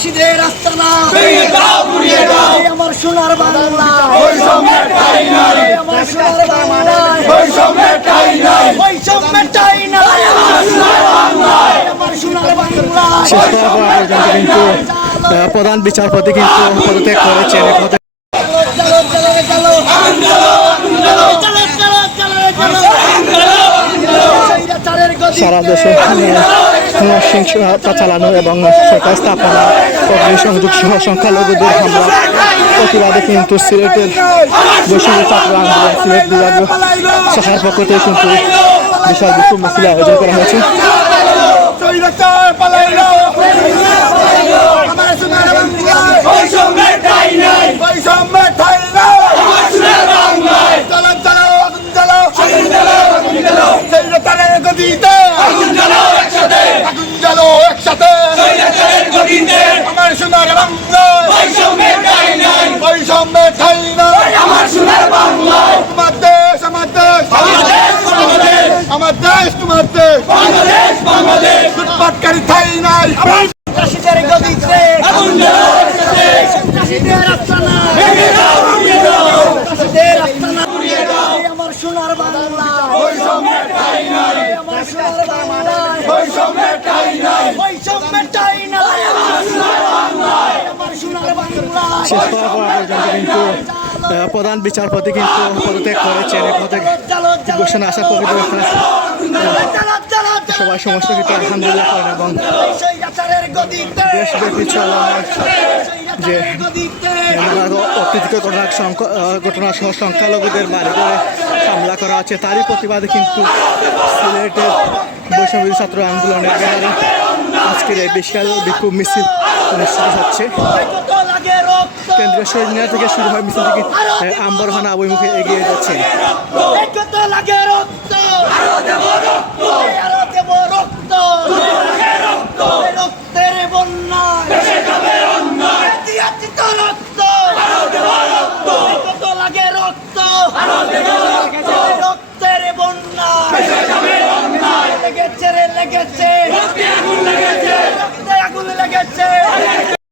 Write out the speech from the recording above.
সন্ত্রাসীদের আমার সোনার বাংলা। আমার সোনার শেষ কিন্তু প্রধান বিচারপতি কিন্তু পদত্যাগ করেছেন। এই পদত্যাগ চলো চলো চলো চলো চলো চলো চলো স্বৈরাচারের গদি সারা দেশে চালানো এবং সরকার স্থাপনা সংযোগ সহ সংখ্যালঘুদের হামলা, প্রতিবাদে কিন্তু সিলেটের বৈষম্য ছাত্র আন্দোলন, সিলেট বিভাগ শাখার পক্ষ থেকে কিন্তু বিশাল বিক্ষোভ মিছিল আয়োজন করা হয়েছে। বাংলায় বৈষম্যের ঠাঁই নাই বৈষম্যের ঠাই নাই আমার সোনার বাংলায় আমার দেশ আমার দেশ বাংলাদেশ বাংলাদেশ আমার দেশ তোমার দেশ বাংলাদেশ বাংলাদেশ লুটপাটকারী ঠাঁই নাই আমার সন্ত্রাসীদের গদিতে আগুন জ্বালো একসাথে সন্ত্রাসীদের আস্তানা ভেঙে দাও গুড়িয়ে দাও সন্ত্রাসীদের আস্তানা এই আমার সোনার বাংলা বৈষম্যের ঠাঁই নাই এই আমার সোনার বাংলা বৈষম্যের ঠাঁই নাই বৈষম্যের ঠাঁই নাই আমার সোনার বাংলা আমার সোনার বাংলা শেষ করা পর্যন্ত কিন্তু প্রধান বিচারপতি কিন্তু পদত্যাগ করেছেন পদত্যাগ ঘোষণা আসার পরে সবাই সমস্ত কিছু আলহামদুলিল্লাহ করেন এবং দেশব্যাপী যে অপ্রীতিকর ঘটনা সহ সংখ্যালঘুদের বাড়ি করে হামলা করা হচ্ছে। তারই প্রতিবাদে কিন্তু সিলেটের বৈষম্য ছাত্র আন্দোলনের আজকের এই বিশাল বিক্ষোভ মিছিল অনুষ্ঠিত হচ্ছে। শহীদ মিনার থেকে শুরু হয় মিছিলটি আম্বরহানা অভিমুখে এগিয়ে যাচ্ছে। লেগেছে।